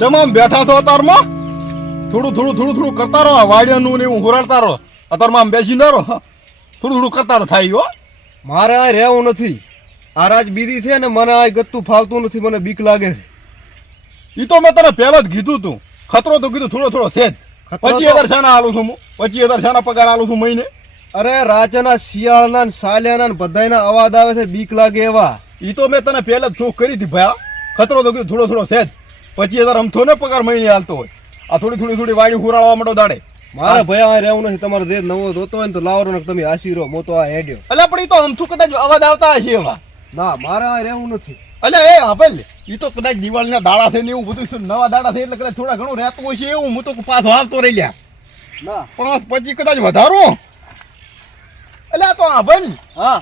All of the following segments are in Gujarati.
જમામ બેઠા છો અતારમાં? થોડું થોડું થોડું થોડું કરતા રહો વાડિયાનું ને એવું હુરાડતા રહો. અતારમાં આમ બેસી ન રહો. થોડું થોડું કરતા રહો થાય હો. મારે આ રહેવું નથી. આ રાજ બીજી છે ને મને આ ગત્તું ફાવતું નથી મને બીક લાગે છે. એ તો મેં તને પહેલા જ કીધું તું. ખતરો તો કીધું થોડો થોડો છે જ. પચીસ હજાર શાના આલું છું હું. પચીસ હજાર શાના પગાર આલું છું મહિને અરે રાજાના શિયાળના ને સાલિયાના ને બધાયના અવાજ આવે છે બીક લાગે એવા. એ તો મેં તને પહેલા જ શોખ કરી હતી ભાઈ ખતરો તો કીધું થોડો થોડો છે જ. પચીસ હજાર અમથો ને પગાર મહિને હાલતો હોય. આ થોડી થોડી થોડી વાડી હુરાળવા માંડો દાડે. મારે ભાઈ આ રહેવું નથી તમારો દેશ નવો જોતો હોય ને તો લાવો ને તમે હાસી રહો મો તો આ હેડ્યો. એટલે પણ એ તો અમથું કદાચ અવાજ આવતા હશે એવા ના મારે આ રહેવું નથી. અલ્યા એ આપેલ એ તો કદાચ દિવાળીના દાડા થઈને ને એવું બધું છે, નવા દાડા થઈ એટલે કદાચ થોડા ઘણું રહેતું હોય છે એવું હું તો પાછો આવતો રહી લ્યા ના. પાંચ પછી કદાચ વધારો. એટલે આ તો આપેલ હા.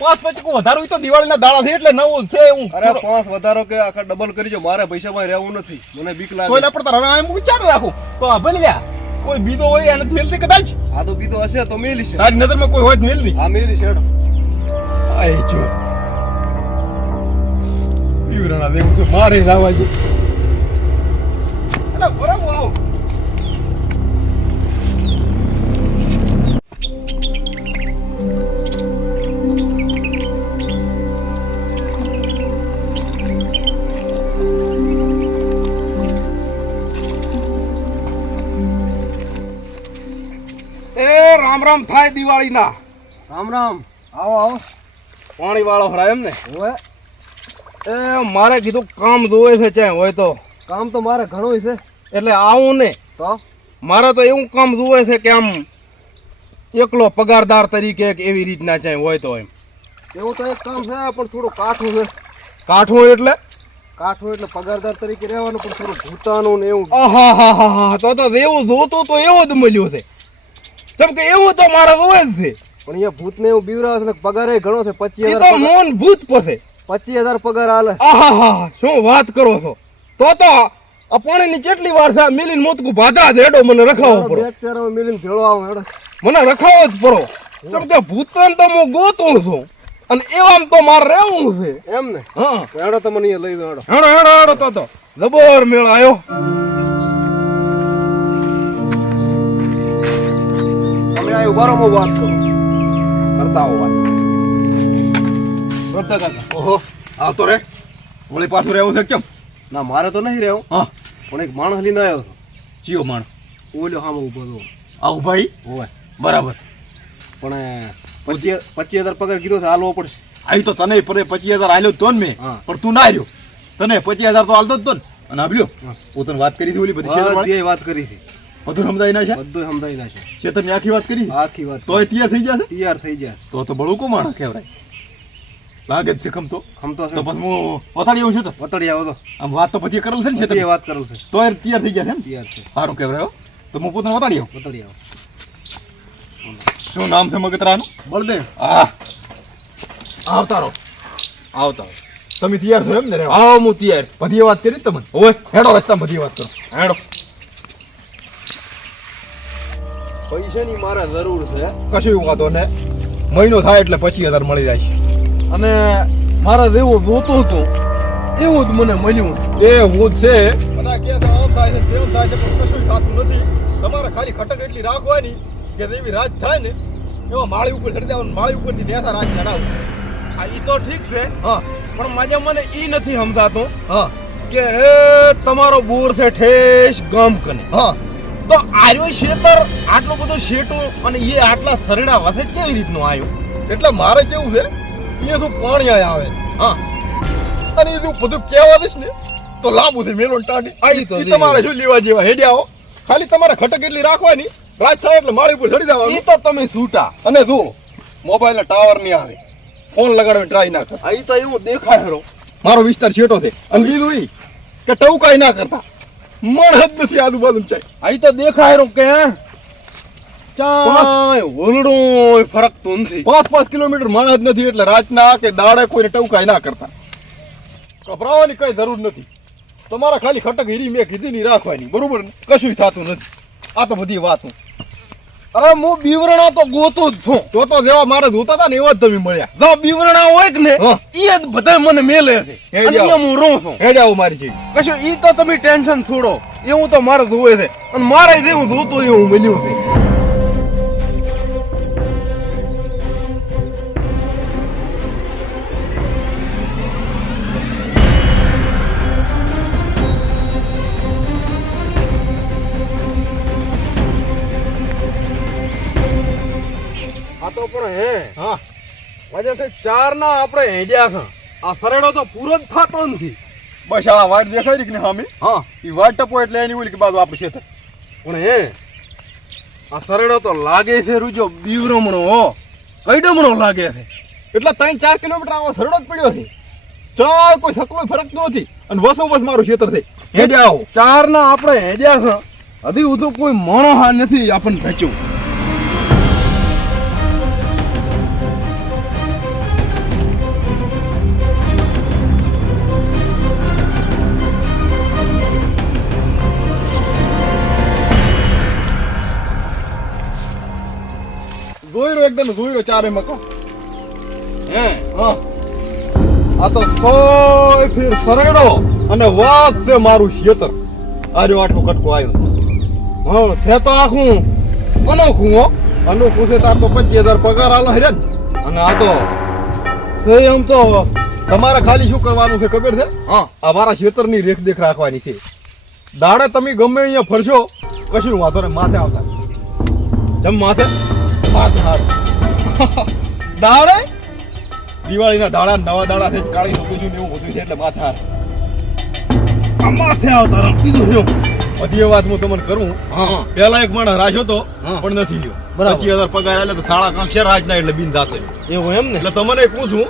પાંચ પછી કોઈ વધારો તો દિવાળીના દાડા છે એટલે નવું છે હું અરે પાંચ વધારો કે આખા ડબલ કરીજો મારે પૈસામાં રહેવું નથી. મને બીક તો લાગે તારે હવે આમ વિચાર રાખો. તો લ્યા કોઈ બીજો હોય એને મેલતી કદાચ? આ તો બીજો હશે તો મેલી છે. તારી નજરમાં કોઈ હોય જ મેલતી આ મેલી છે. આય જો. પીવરાણા દેવું છે મારે જવા બરાબર આવો. રામ થાય દિવાળીના. રામ રામ. આવો આવો. પાણી વાળો હરાય એમ ને? ઓય એ મારે કીધું કામ જોવે છે ચાહે હોય તો. કામ તો મારે ઘણું છે. એટલે આવું ને. તો? મારે તો એવું કામ જોવે છે કે આમ એકલો પગારદાર તરીકે એવી રીતના ચાહે હોય તો એમ. એવું તો એક કામ છે પણ થોડું કાઠું છે. કાઠું એટલે? કાઠું એટલે પગારદાર તરીકે રહેવાનું પણ થોડું ભૂતાનું ને એવું. હા હા હા હા તો તો એવું જોતું તો એવું જ મળ્યું છે. જેમ કે એવું તો મારે હોય જ છે. પણ અહીંયા ભૂત ને એવું બીવરાવે છે પગાર ઘણો છે પચીસ હજાર તો મોન ભૂત પછી. પચીસ હજાર પગાર હાલે આહા શું વાત કરો છો? તો તો આ પાણીની કેટલી વાર છે મિલીન મોતકું ભાદરા દેડો મને રખાવો પડો. અત્યારે મિલીન ભેળો આવો હેડો. મને રખાવો જ પડો. ચમ કે ભૂતન તો હું ગોતું છું. અને એવામ તો મારે રહેવું છે. એમ ને? હા. હેડો તો મને લઈ દો હેડો. હેડો હેડો હેડો તો તો. જબોર મેળ આવ્યો તમે આ ઉભારોમાં વાત કરો કરતા હોવા કરતા કરતા. ઓહો આવતો રે. વળી પાછું રહેવું છે કેમ? ના મારે તો નહીં રહેવું. હા. પણ એક માણસ લઈને આવ્યો છો. ચિયો માણ ઓલો હામો ઊભો હતો આવું ભાઈ હોય બરાબર. પણ પચીસ પચીસ હજાર પગાર કીધો છે હાલવો પડશે. આવી તો તને પરે પચીસ હજાર હાલ્યો તો ને મેં. પણ તું ના રહ્યો તને પચીસ હજાર તો આલતો જ તો ને. અને આપ્યો હું. તને વાત કરી હતી ઓલી બધી વાત કરી છે બધું સમજાય ના છે? બધું સમજાય ના છે. જે તમે આખી વાત કરી? આખી વાત તોય તૈયાર થઈ જશે તૈયાર થઈ જાય તો તો બળું કો માણસ કહેવાય. લાગે જ છે ખમતો ખમતો છે. તો પછી હું પથાડી આવું છું તો? પથડી આવો તો. આમ વાત તો બધી કરેલ છે ને બધી વાત કરેલ છે. તોય તૈયાર થઈ જશે એમ? તૈયાર છે. સારું કહેવાય તો હું પોતાને વતાડી આવું? વતડી આવ. શું નામ છે મગતરાનું? બળદેવ. હા. આવતા આવતારો. આવતા તમે તૈયાર છો એમ ને? આવો હું તૈયાર. બધી વાત કરી તમે તમને? ઓય. હેડો રસ્તા બધી વાત કરો. હેડો. પૈસાની મારે જરૂર છે. કશું વાંધો ને? મહિનો થાય એટલે પચીસ હજાર મળી જાય છે. અને મારે જેવું જોતું હતું એવું જ મને મળ્યું. એ હું છે. બધા કે તો આમ થાય છે તેમ થાય છે પણ કશું થતું નથી. તમારે ખાલી ખટક એટલી રાખવાની કે એવી રાત થાય ને એમાં માળી ઉપર ચડી જવાનું માળી ઉપરથી નેતા રાત ચડાવું. આ ઈ તો ઠીક છે. હા. પણ માજે મને ઈ નથી સમજાતું હા. કે એ તમારો બોર છે ઠેસ ગામ કને. હા. તો આર્યો શેતર આટલો બધો શેટો અને એ આટલા સરડા વસે કેવી રીતનું આવ્યો એટલે મારે કેવું છે એ શું પાણી આવે. હા. અને એ બધું કહેવાનું ને તો લાંબુ છે મેલો ટાંડી. આવી તો તમારે શું લેવા જેવા? હેડ્યા આવો. ખાલી તમારે ખટક એટલી રાખવાની રાત થાય એટલે માળી ઉપર ચડી દેવાનું એ તો તમે છૂટા અને જો મોબાઈલ ના ટાવર નહીં આવે. ફોન લગાડવાની ટ્રાય ના કર. અહીં તો એવું દેખાય મારો વિસ્તાર છેટો છે. અને બીજું કે ટવકાઈ ના કરતા. મણ જ નથી આજુબાજુ ચાય. અહીં તો દેખાય રહ્યું કે ચાય ઓલડું ફરકતું નથી. પાંચ પાંચ કિલોમીટર મણ જ નથી એટલે રાતના કે દાડે કોઈને ટવકાય ના કરતા. ગભરાવાની કઈ જરૂર નથી. તમારા ખાલી ખટક હીરી મેં કીધી ની રાખવાની. બરોબર ને? કશું થતું નથી. આ તો બધી વાતું. અરે હું બીવરણા તો ગોતો જ છું. તો તો જેવા મારે જોતા હતા ને એવા જ તમે મળ્યા. જો બીવરણા હોય કે ને એ જ બધા મને મેલે છે. અને હું રહું છું. હેડે આવું મારી છે કશું ઈ તો તમે ટેન્શન છોડો. એવું તો મારે જોવે છે. અને મારે જેવું જોતું એવું મળ્યું છે. આજે ચાર ના આપણે હેડ્યા છે. આ સરેડો તો પૂરો જ થતો નથી. બસ આ વાટ દેખાય ને સામે? હા. એ વાટ ટપો એટલે એની ઓલી કે બાજુ આપણે છે પણ હે આ સરેડો તો લાગે છે રૂજો બીવરમણો હો. કઈડમણો લાગે છે. એટલે ત્રણ ચાર કિલોમીટર આવો સરડો જ પડ્યો છે. ચાલ કોઈ સકલો ફરકતો નથી. અને વસો વસ મારું ક્ષેત્ર છે. હેડ્યા આવો. ચાર ના આપણે હેડ્યા છે. હજી ઉધું કોઈ મણો હા નથી આપણને ભેચ્યું એકદમ જોઈ ચારે મકો હે હા. આ તો કોઈ ફીર સરગડો અને વાત છે મારું શેતર. આર્યો આટલું કટકો આવ્યો હા છે તો આખું અનોખું હો. અનોખું છે તાર તો પચીસ હજાર પગાર આલો હે અને આ તો સહી આમ તો તમારે ખાલી શું કરવાનું છે ખબર છે? હા. આ મારા ક્ષેત્રની રેખદેખ રાખવાની છે. દાડે તમે ગમે અહીંયા ફરશો કશું વાંધો નહીં માથે આવતા જમ માથે? માથે હારું. દાડે? દિવાળીના દાડા નવા દાડા છે કાળી નું બીજું એવું બધું છે એટલે માથા. માથે આવતા રામ કીધું હું બધી વાત હું તમને કરું. પેલા એક માણસ રાખ્યો તો પણ નથી ગયો. પચીસ હજાર પગાર એટલે તો થાળા કાંક્ષે રાજના એટલે બિન દાતે. એવું એમ ને? એટલે તમને પૂછું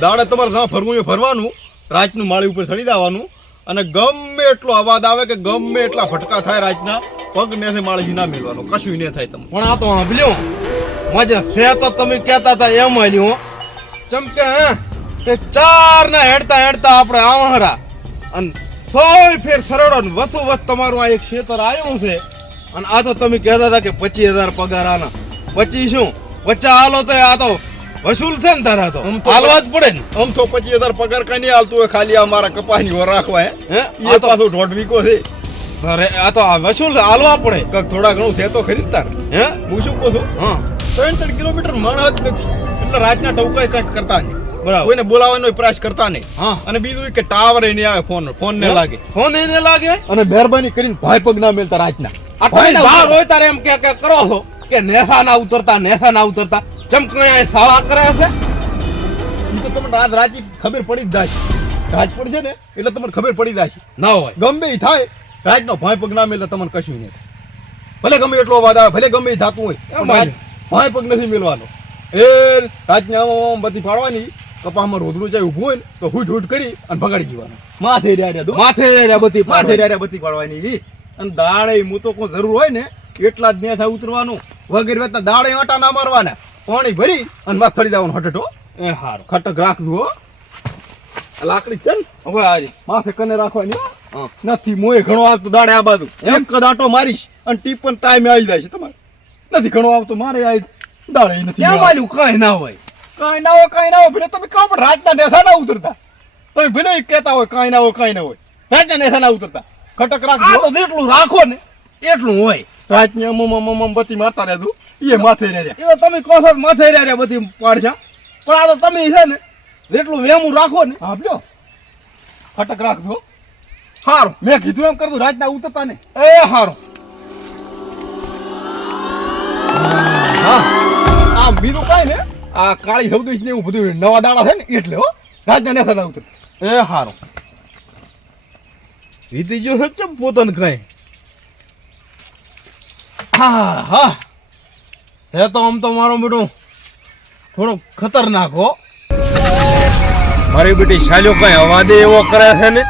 દાડે તમારે જ્યાં ફરવું એ ફરવાનું રાજનું માળી ઉપર ચડી દેવાનું અને ગમે એટલો અવાજ આવે કે ગમે એટલા ફટકા થાય રાજના પગ ને માળી ના મેળવાનો કશું ન થાય તમે પણ આ તો સાંભળ્યો મજા છે તો તમે કહેતા હતા એમ હાલ્યું હો. ચમકે હે તે ચાર ના હેડતા હેડતા આપણે આવહરા. અને સોય ફેર સરળો ને વસો વસ તમારું આ એક ક્ષેત્ર આવ્યું છે. અને આ તો તમે કહેતા હતા કે પચીસ હજાર પગાર આના પચીસ શું? પચાસ હાલો તો આ તો વસૂલ છે ને તારા તો. હાલવા જ પડે ને. આમ તો પચીસ હજાર પગાર કઈ નહીં હાલતું હોય ખાલી આ મારા કપાસની ઓર રાખવા હે. એ તો પાછું ઢોઢ વીકો છે. અરે આ તો આ વસૂલ હાલવા પડે. કંઈક થોડા ઘણું છે તો ખરીદતા હે? હું શું કહું છું? હા. ત્રણ કિલોમીટર મણ જ નથી. એટલે રાતના ટવકાય કંઈક કરતા નહીં. બરાબર. કોઈને બોલાવવાનો પ્રયાસ કરતા નહીં. હા. અને બીજું કે ટાવર એને આવે ફોન ફોન ને લાગે. ફોન એને લાગે? અને મહેરબાની કરીને ભાઈ પગ ના મેલતા રાતના. આ બહાર હોય તારે એમ કે કે કરો છો કે નેસા ના ઉતરતા નેસા ના ઉતરતા. ચમ કઈ સાવા કરે છે. તો તમને રાત રાતી ખબર પડી જ જાય રાત પડશે ને એટલે તમને ખબર પડી જાય ના હોય. ગમે થાય રાતનો ભાઈ પગ ના મેલતા તમને કશું નહીં. ભલે ગમે એટલો અવાજ આવે ભલે ગમે થતું હોય ભાઈ પગ નથી મેલવાનો એ આમ બધી પાડવાની કપામાં રોદડું જાય ઊભું હોય ને તો હુટ હુટ કરી અને ભગાડી જવાનું માથે રહ્યા રહ્યા દો. માથે રહ્યા બધી માથે રહ્યા બધી પાડવાની અને દાડે હું તો કોઈ જરૂર હોય ને એટલા જ ન્યાથા ઉતરવાનું. વગેરે વાતના દાડે આટા ના મારવાના. પાણી ભરી અને માથ ચડી દેવાનું હટટો. એ હારું. ખટક રાખજો હો. લાકડી છે ને હવે હારી માથે કને રાખવાની નથી મોય ઘણો આવતો દાડે આ બાજુ. એમ? કદાટો મારીશ અને ટીપન પણ ટાઈમે આવી જાય છે તમારે. નથી ઘણો આવતો મારે આ દાડે નથી ક્યાં માલ્યું? કઈ ના હોય. કાંઈ ના હોય કાંઈ ના હોય ભલે તમે કહો પણ રાજના નેસા ના ઉતરતા. તમે ભલે કહેતા હોય કાંઈ ના હોય કાંઈ ના હોય. રાજના નેસા ના ઉતરતા. ખટક રાખો જેટલું રાખો ને એટલું હોય. રાજની અમમ અમમ અમ અમ બત્તી મારતા રહેતું એ માથે રહે રહ્યા. એ તો તમે કહો છો માથે રે રે બધી પાડશા પણ આ તો તમે છે ને જેટલું વેમું રાખો ને. હા લ્યો ખટક રાખજો. હારું. મેં કીધું એમ કરતું રાજના ઉતરતા ને. એ હારું. હા. આ બીજું કાંઈ ને આ કાળી સૌદેશ ને એવું બધું નવા દાડા છે ને એટલે હો. રાતના નેથા ના ઉતર. એ હારો. વીતી જો છે પોતાને કઈ હા હા. છે તો આમ તો મારો બેટો થોડો ખતરનાક હો. મારી બેટી શાલ્યો કઈ અવાદે એવો કરે છે ને?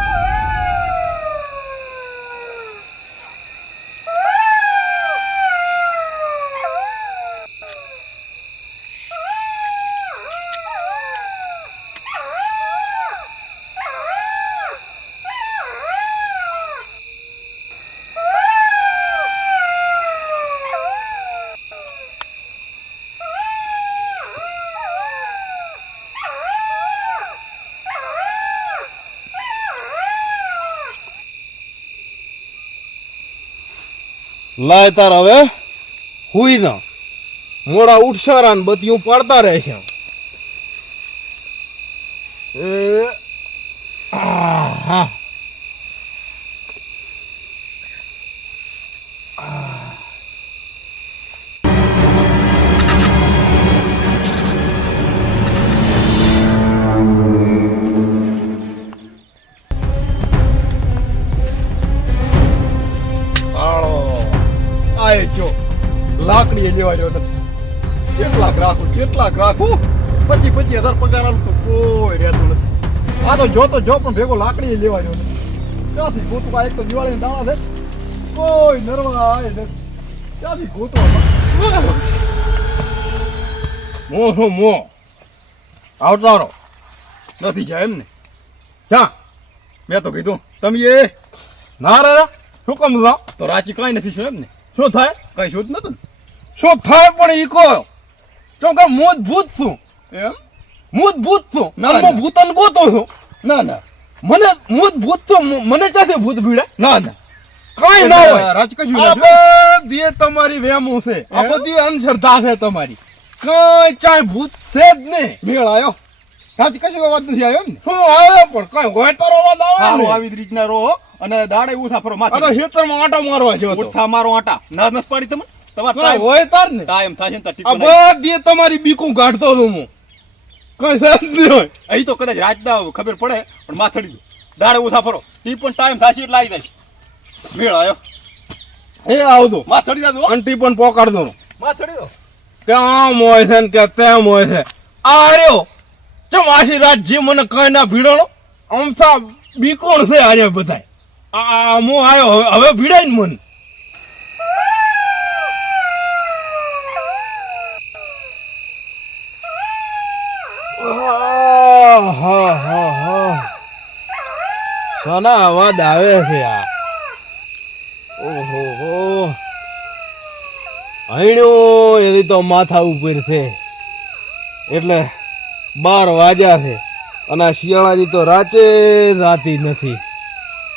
લાય તાર હવે. હુઈ ના. મોડા ઉઠશારા ને બત્તીયું પાડતા રહેશે એ આહા. હજાર પગાર આલું કોઈ રહેતું નથી. આ તો જો તો જો પણ ભેગો લાકડી લેવા જો ક્યાંથી ગોતું એક તો દિવાળી દાણા છે? કોઈ નરવા આવે નથી. ક્યાંથી ગોતવા મો શું મો. આવતારો નથી જાય એમ ને ક્યાં મેં તો કીધું તમે એ ના રે. શું કમ તો રાચી કાંઈ નથી શું એમ ને શું થાય? કઈ શું જ નતું શું થાય પણ ઈ કહો કે હું ભૂત છું. એમ? હું જ ભૂત છું ના, અને ના. હું ભૂતન ગોતો છું. ના ના. મને હું જ ભૂત છું મને ક્યાંથી ભૂત ભીડે? ના ના. કઈ ના હોય. રાજ કશું નથી તમારી વેમો છે. આ? બધી અંધશ્રદ્ધા છે તમારી. કઈ ચાય ભૂત છે જ નહીં. મેળ આવ્યો રાજ કશું અવાજ નથી આવ્યો ને હું આવે પણ કઈ હોય અવાજ આવે આવી રીતના રો અને દાડે ઉઠા ફરો માથે. અરે ખેતરમાં આંટો મારવા જો ઉઠા મારો આટા. ના નસ પાડી તમે તમારે હોય તાર ને? ટાઈમ થાશે ને નાખી. બધી તમારી બીકું કાઢતો છું હું. કઈ શાંતિ હોય. અહીં તો કદાચ રાત ના ખબર પડે પણ માથડી દાડે ઉઠા ફરો. એ પણ ટાઈમ થશે એટલે આવી જાય. મેળ આવ્યો એ આવજો માથડી દાદો અંટી પણ પોકાડ દો. માથડી દો કે આમ હોય છે ને કે તેમ હોય છે? આ રહ્યો. ચમ આશીર્વાદ જે મને કઈ ના ભીડોનો બી બીકોણ છે આજે બધાય. આ મો આવ્યો હવે હવે ભીડાય ને મને. સોના અવાજ આવે છે આ? ઓહો, હો. હૈણ્યો એની તો માથા ઉપર છે. એટલે બાર વાજ્યા છે. અને આ શિયાળાની તો રાતે રાતી નથી.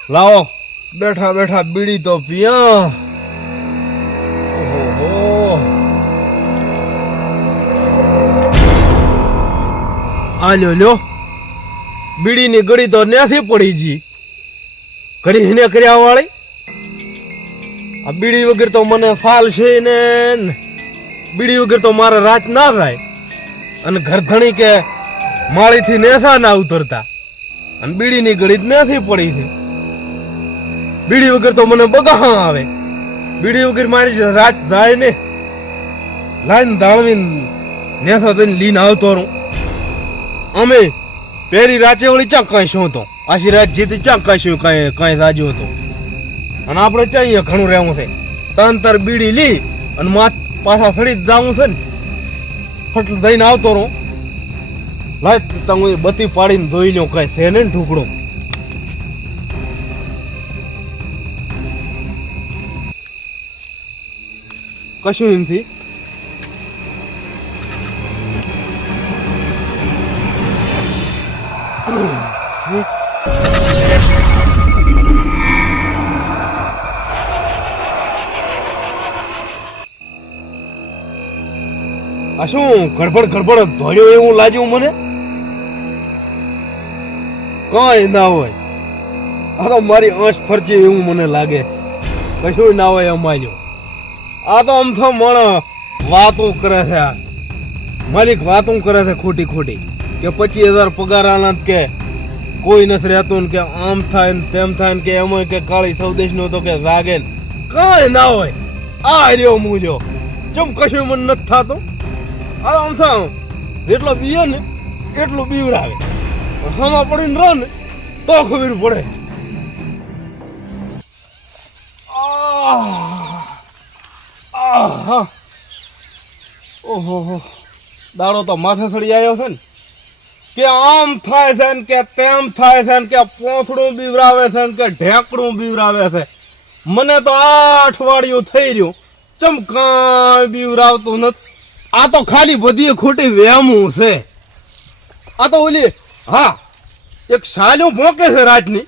લાવો. બેઠા બેઠા બીડી તો પિયા આ લ્યો. લ્યો બીડીની ગળી તો નથી પડી જી. ઘડી હિને કર્યા વાળી. આ બીડી વગર તો મને ફાલ છે ને બીડી વગર તો મારે રાત ના થાય. અને ઘરધણી કે માળીથી નેસા ના ઉતરતા. અને બીડીની ગળી જ નથી પડી છે. બીડી વગર તો મને બગા આવે. બીડી વગર મારી રાત જાય ને. લાઈન દાળવીને નેસા થઈને લીન આવતો રહું. અમે પહેરી રાચે વળી ચાક કાંઈ શું તો? આશી રાત જીતી ચાક કાંઈ શું કાંઈ કાંઈ રાજ્યો હતો અને આપણે ચાહીએ ઘણું રહેવું છે. તંતર તાર બીડી લી અને માથ પાછા ફરી જાવું છે ને. ફટલ દઈને આવતો રહું. લાય તમે બત્તી પાડીને ધોઈ લો કઈ છે ને ઢૂકડો કશું નથી આ શું ગડબડ ગડબડ ધોર્યો એવું લાગ્યું મને? કઈ ના હોય. આ તો મારી આંશ ફરચી એવું મને લાગે. કશું ના હોય અમાર્યો આ તો આમ તો મણ વાતો કરે છે આ. માલિક વાતો કરે છે ખોટી ખોટી. કે પચીસ હજાર પગાર આનંદ કે કોઈ નથી રહેતું કે આમ થાય ને તેમ થાય ને કે એમાં કે કાળી સૌદેશ નો તો કે જાગે ને. કઈ ના હોય. આ રહ્યો મૂલ્યો. ચમ કશું મને નથી થતું? આ આમ થાય જેટલો બીએ ને એટલું બીવરાવે હમા પડીને રહો ને તો ખબર પડે. ઓહો દાડો તો માથે ચડી આવ્યો છે ને. કે આમ થાય છે ને કે તેમ થાય છે ને કે પોથડું બીવરાવે છે ને કે ઢેકડું બીવરાવે છે. મને તો આ અઠવાડિયું થઈ રહ્યું. ચમકા બીવરાવતું નથી. આ તો ખાલી બધી ખોટી વેમું છે. આ તો ઓલી, હા, એક સાલું ભોંકે છે રાજની.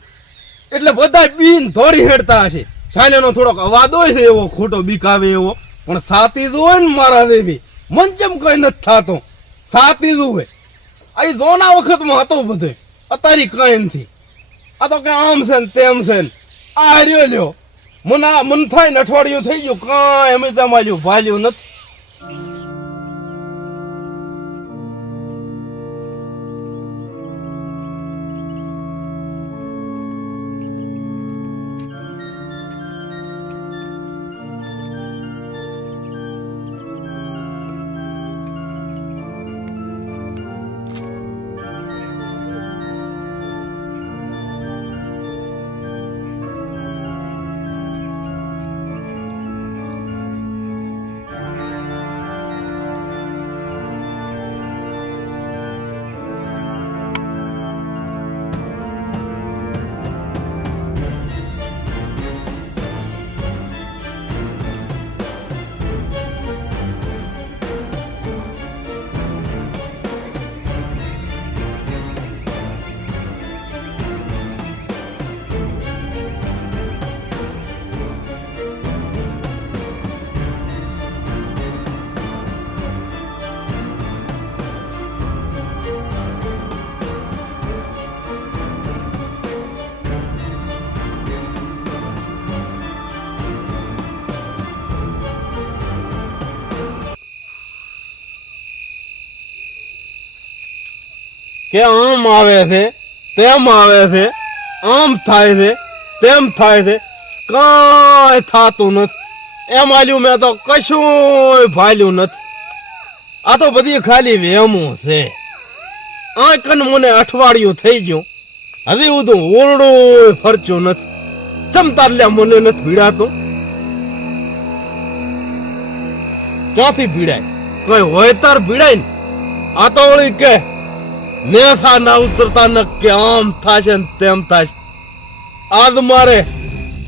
એટલે બધા બીન થોડી હેડતા હશે. સાયલાનો થોડોક અવાજ હોય છે એવો, ખોટો બીકાવે એવો. પણ સાતી જ હોય ને મારા દેવી. મન ચમ કઈ નથી થાતો. સાતી જ હોય. આ જોના વખતમાં હતો બધે. અત્યારે કઈ નથી. આ તો કે આમ છે ને તેમ છે ને. આ રહ્યો લ્યો. મને મન થાય ને અઠવાડિયું થઈ ગયું. કાંઈ એમ તમાર્યું ભાલ્યું નથી. કે આમ આવે છે, તેમ આવે છે, આમ થાય છે, તેમ થાય છે. કાંઈ થાતું નથી. એમ આલ્યું મેં તો કશું ભાલ્યું નથી. આ તો બધી ખાલી વેમું છે. આ કન મને અઠવાડિયું થઈ ગયું. હજી બધું ઓરડું ફરચ્યું નથી. ચમતા લે મને નથી ભીડાતું? ક્યાંથી ભીડાય? કઈ હોય તાર ભીડાય ને? આ તો વળી કે નેસા ના ઉતરતા ન કે આમ થાશે ને તેમ થાશે આજ મારે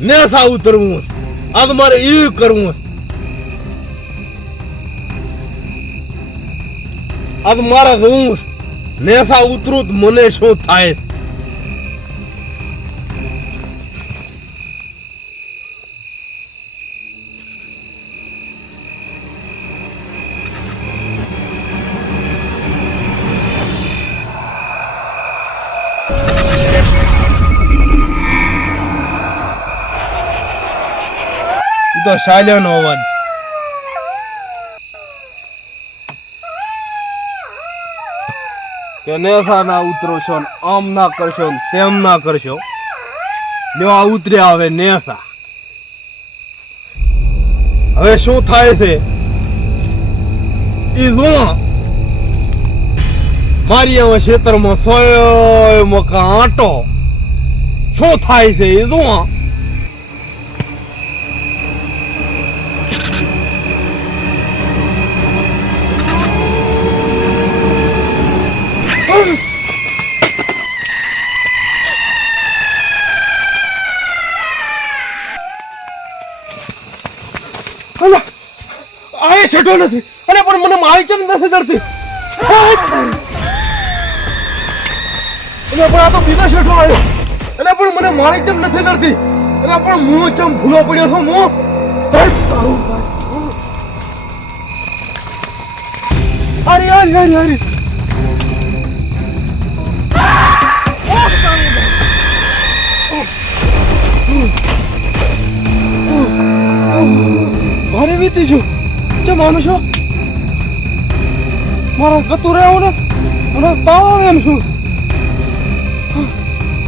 નેસા ઉતરવું. આજ મારે એ કરવું આજ મારે છે. નેસા ઉતરું મને શું થાય તો શાલ્યાનો અવાજ કે નેસા ના ઉતરો છો આમ ના કરશો તેમ ના કરશો. લ્યો, આ ઉતર્યા હવે હવે શું થાય છે? ઈ જો, મારી હવે ખેતરમાં સોય મકા આટો. શું થાય છે? એ જો. આ છેટો નથી. અને પણ મને મારી ચમ નથી ડરતી અને પણ આ તો બીજો છેટો આવ્યો. અને પણ મને મારી ચમ નથી ડરતી એટલે પણ હું ચમ ભૂલો પડ્યો છું, હું? અરે અરે અરે અરે ભારે વીતી જો ચમ આનું છો મારા ગતું રહેવું ને મને તાવ આવે એમ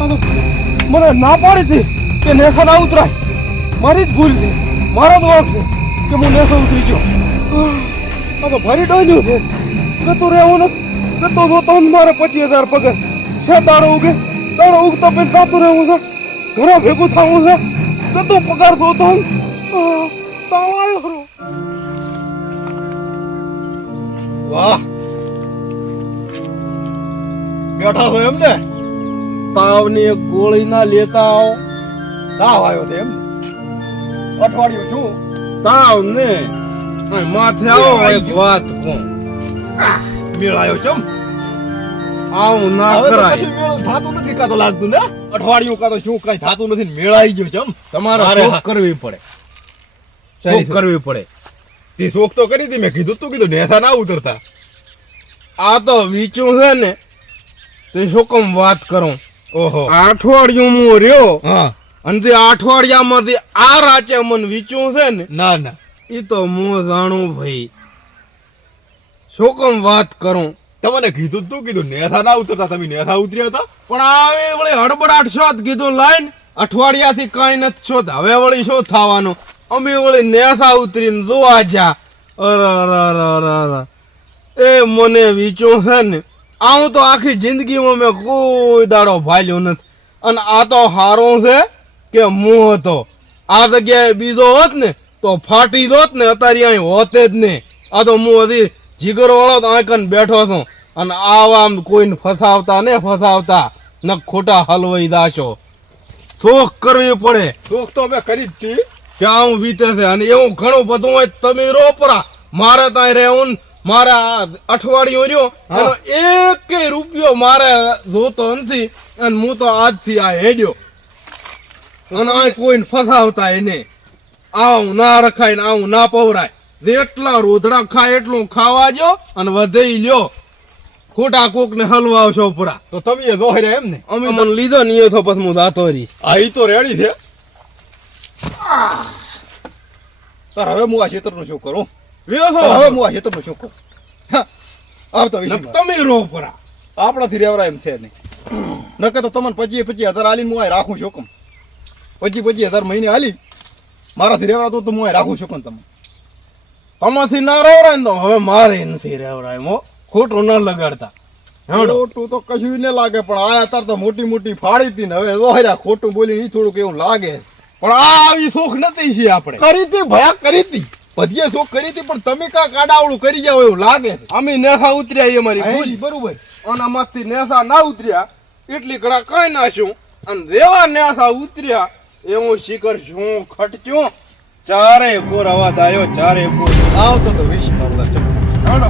આ મને ના પાડી હતી કે નેખા ના ઉતરાય. મારી જ ભૂલ છે. મારો જ વાંક છે કે હું નેખો ઉતરી ગયો. આ તો ભરી ડોલ્યું છે. ગતું રહેવું નથી ગતો જોતો મારે પચીસ હજાર પગાર. છે દાડો ઉગે. દાડો ઉગતો પછી જાતું રહેવું છે. ઘરે ભેગું થવું છે. ગતું પગાર જોતો હું વાહ. બેઠા છો એમ ને? તાવની એક ગોળી ના લેતા આવો. તાવ આવ્યો છે એમ. અઠવાડિયું છું. તાવ ને? માથે આવો એક વાત કહું. મેળાયો ચમ આવું ના કરાય. કશું મેળ થાતું નથી કાતો લાગતું ને? અઠવાડિયું કાતો શું કઈ થાતું નથી મેળાઈ ગયો ચમ તમારે હા. કરવી પડે. શોખ કરવી પડે. તે શોખ તો કરી હતી મેં કીધું તું કીધું નેથા ના ઉતરતા. આ તો વીચું છે ને તે શું કેમ વાત કરું? ઓહો. અઠવાડિયું હું રહ્યો અને તે અઠવાડિયામાંથી આ રાચે મન વીચું છે ને ના ના. એ તો હું જાણું ભાઈ. શું કેમ વાત કરું? તમને કીધું તું કીધું નેથા ના ઉતરતા તમે નેથા ઉતર્યા હતા? પણ આવી વળી હડબડાટ છો કીધું લાઈન અઠવાડિયાથી કઈ નથી છો હવે વળી શું થવાનું? અમે વળી નેથા ઉતરીને જોવા જા અર અર અર અરે અરે. એ મને વિચું છે ને આવું તો આખી જિંદગીમાં મેં કોઈ દાડો ભાલ્યો નથી. અને આ તો હારો છે કે હું હતો. આ જગ્યાએ બીજો હોત ને તો ફાટી દોત ને અત્યારે અહીં હોતે જ નહીં. આ તો હું હજી જીગર વાળો આંકન બેઠો છું. અને આવા કોઈને ફસાવતા ને ફસાવતા ન ખોટા હલવાઈ દાશો શોખ કરવી પડે. શોખ તો મેં કરી જ કે આવું વીતે છે. અને એવું ઘણું બધું હોય તમે રોપરા. મારે ત્યાં રહેવું મારે અઠવાડિયું રહ્યો હા. એનો એક રૂપિયો મારે જોતો નથી અને હું તો આજથી આ હેડ્યો. અને આ કોઈને ફસાવતા એને. આવું ના રખાય ને આવું ના પવરાય. જેટલા રોધડા ખાય એટલું ખાવા જો અને વધે લ્યો. ખોટા કોક ને હલવાવશો પૂરા તો તમે દોહર્યા એમ ને? અમે મને લીધો ને એ તો પછી હું જાતો રહી. આ તો રેડી છે. તાર હવે હું આ ક્ષેત્રનું શું કરું? હવે હું આ ક્ષેત્રનું શું કરું હા, આવતા તમે રો પરા. આપણાથી રેવરાય એમ છે નહીં. નકર તો તમને પચીસ પચીસ હજાર હાલીને હું રાખું છું કમ. પચીસ પચીસ હજાર મહિને હાલી મારાથી રેવરા તો હું રાખું છું કમ તમે તમાથી ના રેવરાય ને તો હવે મારે નથી રેવરાય મો ખોટું ન લગાડતા. ખોટું તો કશું ને લાગે પણ આ અત્યારે તો મોટી મોટી ફાડી હતી ને હવે દોહર્યા ખોટું બોલીને થોડુંક એવું લાગે. પણ આ આવી શોખ નથી છે આપણે. કરી હતી ભયા કરી હતી. બધીએ શોખ કરી હતી પણ તમે કા કાડાવડું કરી જાવ એવું લાગે અમે નેસા ઉતર્યા એ મારી હે, ભૂલ બરોબર. અને આમાંથી નેસા ના ઉતર્યા એટલી કડા કઈ નાખ્યું અને રેવા નેસા ઉતર્યા એવું શિખર શું ખટચ્યું ચારે કોર અવાજ આવ્યો ચારે કોર આવતો તો વીસ. હેડો